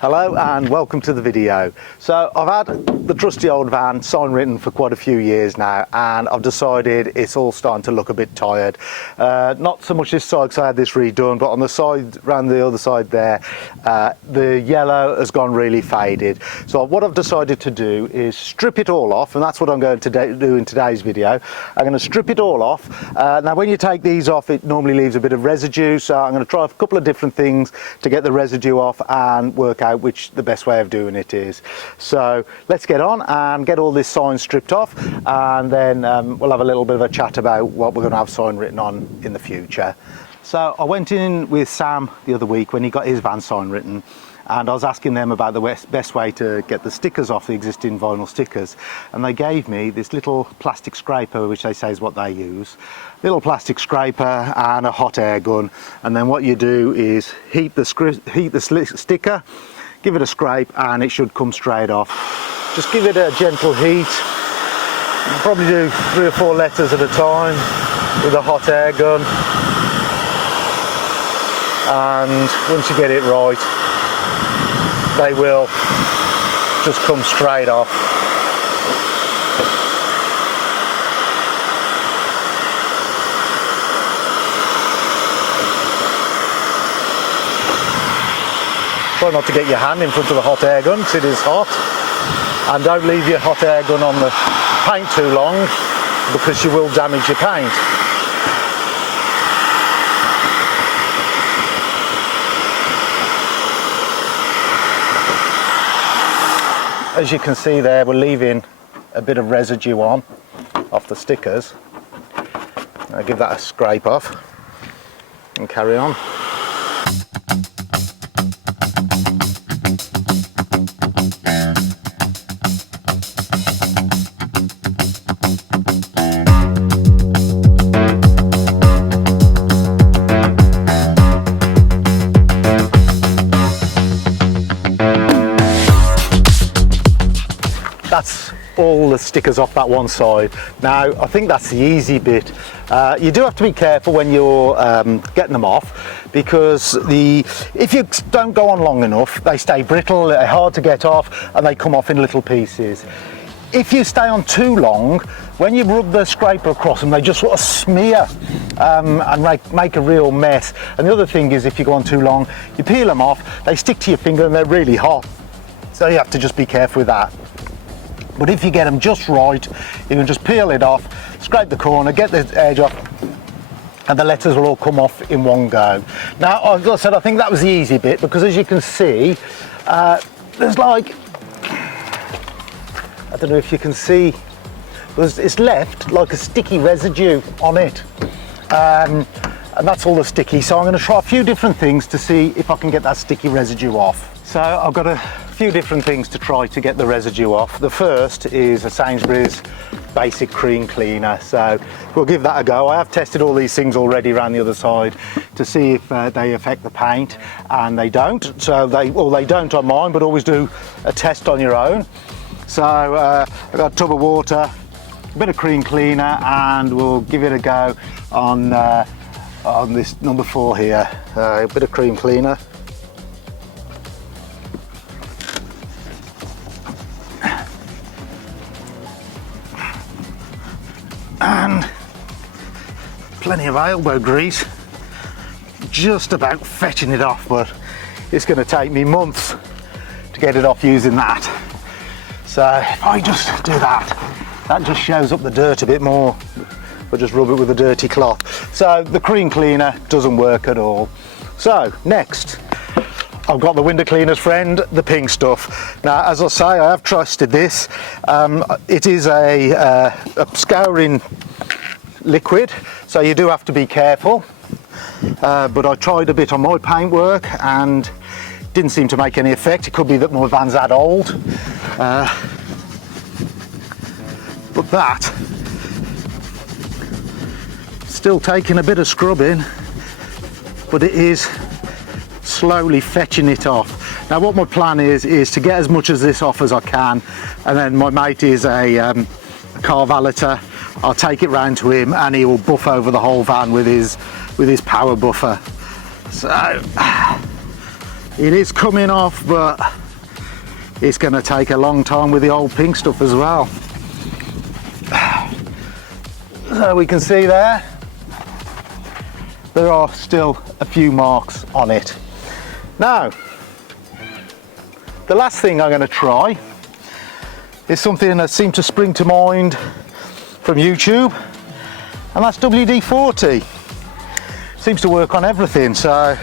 Hello and welcome to the video. So I've had the trusty old van sign written for quite a few years now, and I've decided it's all starting to look a bit tired. Not so much this side because I had this redone, but on the side, around the other side there, the yellow has gone really faded. So what I've decided to do is strip it all off, and that's what I'm going to do in today's video. I'm going to strip it all off. Now when you take these off, it normally leaves a bit of residue, so I'm going to try a couple of different things to get the residue off and work out which the best way of doing it is. So let's get on and get all this sign stripped off, and then we'll have a little bit of a chat about what we're going to have sign written on in the future. So I went in with Sam the other week when he got his van sign written, and I was asking them about the best way to get the stickers off, the existing vinyl stickers, and they gave me this little plastic scraper, which they say is what they use. Little plastic scraper and a hot air gun, and then what you do is heat the sticker, give it a scrape, and it should come straight off. Just give it a gentle heat. You can probably do 3 or 4 letters at a time with a hot air gun, and once you get it right, they will just come straight off. Try not to get your hand in front of the hot air gun because it is hot, and don't leave your hot air gun on the paint too long because you will damage your paint. As you can see there, we're leaving a bit of residue on off the stickers. I'll give that a scrape off and carry on. That's all the stickers off that one side. Now I think that's the easy bit. You do have to be careful when you're getting them off, because if you don't go on long enough, they stay brittle, they're hard to get off, and they come off in little pieces. If you stay on too long, when you rub the scraper across them, they just sort of smear and make a real mess. And the other thing is, if you go on too long, you peel them off, they stick to your finger and they're really hot. So you have to just be careful with that. But if you get them just right, you can just peel it off, scrape the corner, get the edge off, and the letters will all come off in one go. Now, as I said, I think that was the easy bit, because as you can see, there's like, I don't know if you can see, it's left like a sticky residue on it. And that's all the sticky. So I'm going to try a few different things to see if I can get that sticky residue off. So I've got a few different things to try to get the residue off. The first is a Sainsbury's basic cream cleaner, so we'll give that a go. I have tested all these things already around the other side to see if they affect the paint, and they don't. So they don't on mine, but always do a test on your own. So I've got a tub of water, a bit of cream cleaner, and we'll give it a go on this number 4 here. A bit of cream cleaner. And plenty of elbow grease, just about fetching it off, but it's going to take me months to get it off using that. So if I just do that just shows up the dirt a bit more. I'll just rub it with a dirty cloth. So the cream cleaner doesn't work at all. So next, I've got the window cleaner's friend, the pink stuff. Now, as I say, I have trusted this. It is a scouring liquid, so you do have to be careful. But I tried a bit on my paintwork and didn't seem to make any effect. It could be that my van's that old. But that, still taking a bit of scrubbing, but it is slowly fetching it off. Now what my plan is to get as much of this off as I can, and then my mate is a car valeter. I'll take it round to him and he will buff over the whole van with his power buffer. So It is coming off, but it's going to take a long time with the old pink stuff as well. So we can see there are still a few marks on it. Now, the last thing I'm going to try is something that seemed to spring to mind from YouTube, and that's WD-40. Seems to work on everything, so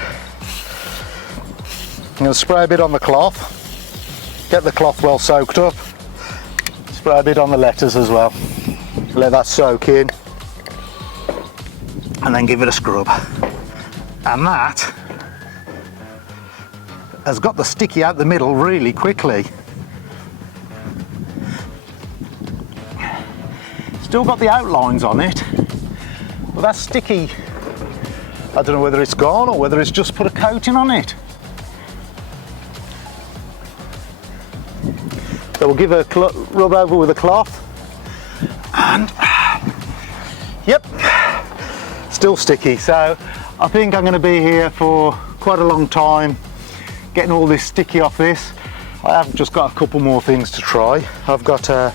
I'm going to spray a bit on the cloth, get the cloth well soaked up, spray a bit on the letters as well, let that soak in, and then give it a scrub. And that has got the sticky out the middle really quickly. Still got the outlines on it, but that sticky, I don't know whether it's gone or whether it's just put a coating on it. So we'll give a rub over with a cloth, and yep, still sticky. So I think I'm going to be here for quite a long time getting all this sticky off this. I have just got a couple more things to try. I've got a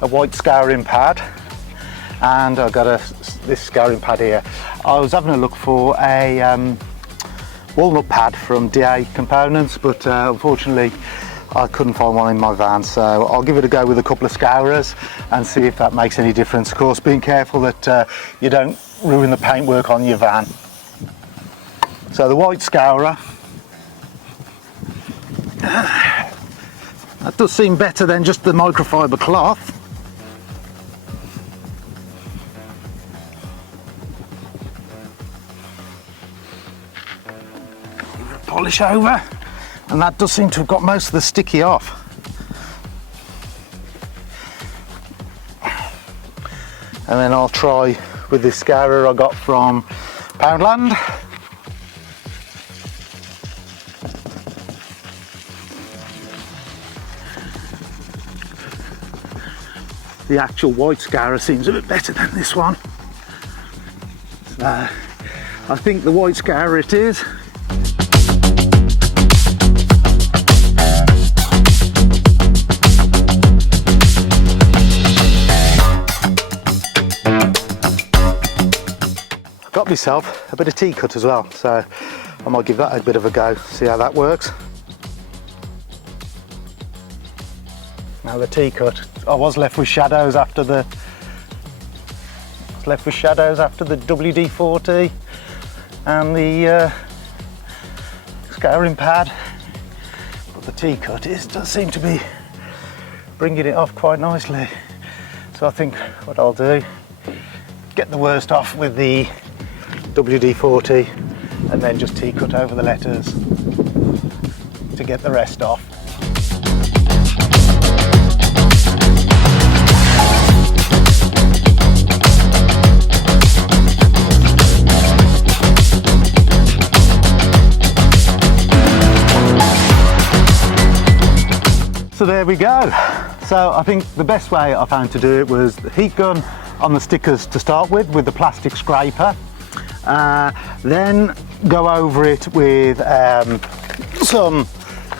white scouring pad, and I've got this scouring pad here. I was having a look for a walnut pad from DA Components, but unfortunately I couldn't find one in my van, so I'll give it a go with a couple of scourers and see if that makes any difference. Of course, being careful that you don't ruin the paintwork on your van. So the white scourer, that does seem better than just the microfiber cloth. Give it a polish over, and that does seem to have got most of the sticky off. And then I'll try with this scourer I got from Poundland. The actual white scourer seems a bit better than this one. So I think the white scourer it is. Got myself a bit of T-cut as well, so I might give that a bit of a go, see how that works. Now the T-cut, I was left with shadows after the WD-40 and the scouring pad, but the T-cut does seem to be bringing it off quite nicely. So I think what I'll do, get the worst off with the WD-40 and then just T-cut over the letters to get the rest off. So there we go. So I think the best way I found to do it was the heat gun on the stickers to start with the plastic scraper. Then go over it with some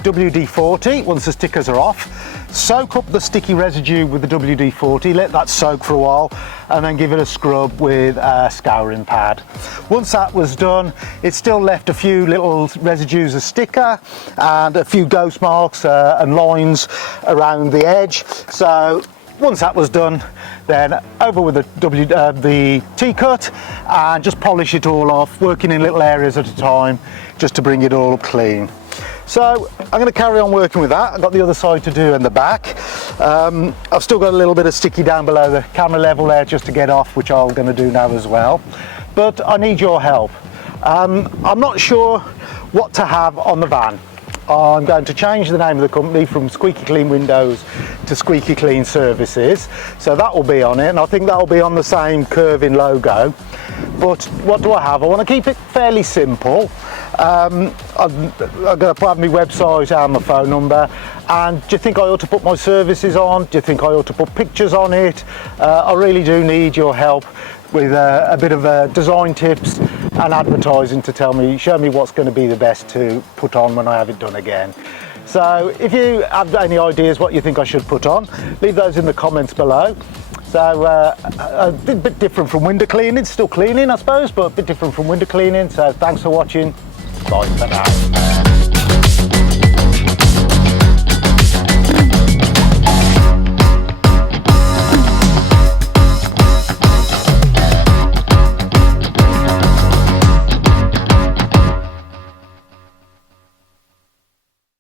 WD-40 once the stickers are off. Soak up the sticky residue with the WD-40, let that soak for a while, and then give it a scrub with a scouring pad. Once that was done, it still left a few little residues of sticker and a few ghost marks and lines around the edge. So once that was done, then over with the T-cut and just polish it all off, working in little areas at a time just to bring it all up clean. So I'm going to carry on working with that. I've got the other side to do and the back. I've still got a little bit of sticky down below the camera level there just to get off, which I'm going to do now as well. But I need your help. I'm not sure what to have on the van. I'm going to change the name of the company from Squeaky Clean Windows to Squeaky Clean Services. So that will be on it, and I think that will be on the same curving logo. But what do I have? I want to keep it fairly simple. I'm going to put my website and my phone number. And do you think I ought to put my services on? Do you think I ought to put pictures on it? I really do need your help with a bit of design tips and advertising to show me what's going to be the best to put on when I have it done again. So if you have any ideas what you think I should put on, leave those in the comments below. So a bit different from window cleaning, still cleaning I suppose, but a bit different from window cleaning. So thanks for watching, bye for now.